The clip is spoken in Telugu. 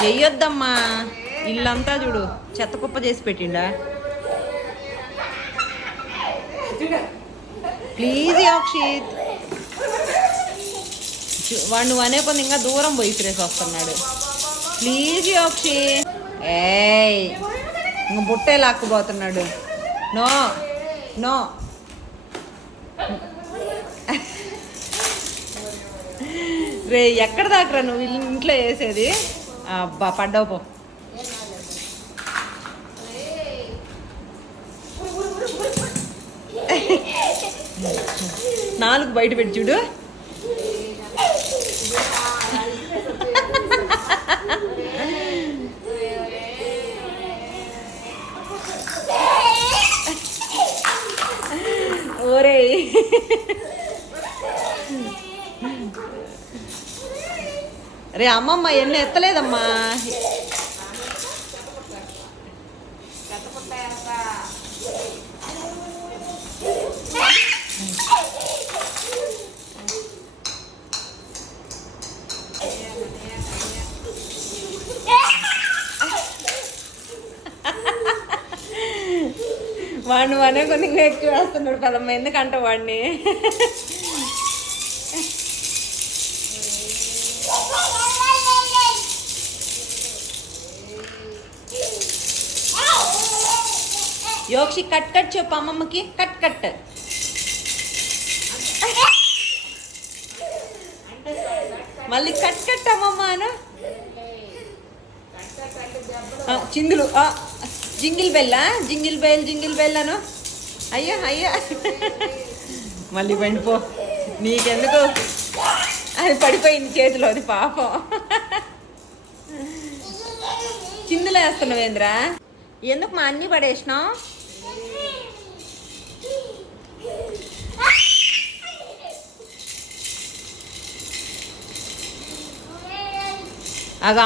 చెయ్యొద్దమ్మా, ఇల్లంతా చూడు చెత్త కుప్ప చేసి పెట్టిండా. ప్లీజ్ యోక్షిత్, వాడు నువ్వు అనే కొన్ని ఇంకా దూరం పోయి ఇసిరేసి వస్తున్నాడు. ప్లీజ్ యోక్షిత్. ఏయ్, ఇంక బుట్టే లాక్కుపోతున్నాడు. No no. రే ఎక్కడ దాకరా నువ్వు ఇంట్లో వేసేది? అబ్బా పడ్డావు పో. నాలుగు బయట పెట్టి చూడు. ఓరే రే అమ్మమ్మ ఎన్ని ఎత్తలేదమ్మా. వాడిని వాడే కొన్ని ఇంకా ఎక్కువ వేస్తున్నాడు కదమ్మా, ఎందుకంటే వాడిని. యోక్షి కట్ కట్ చెప్పు అమ్మమ్మకి, కట్ కట్. మళ్ళీ కట్ కట్ అమ్మమ్మ అను. చిందులు జింగిల్ బెల్లా, జింగిల్ బెల్ అను. అయ్యో అయ్యో, మళ్ళీ పడిపో. నీకెందుకు, అది పడిపోయింది చేతిలో, అది పాపం. చిందులు వేస్తున్నావేంద్రా? ఎందుకు మా అన్నీ పడేసినావు? అగా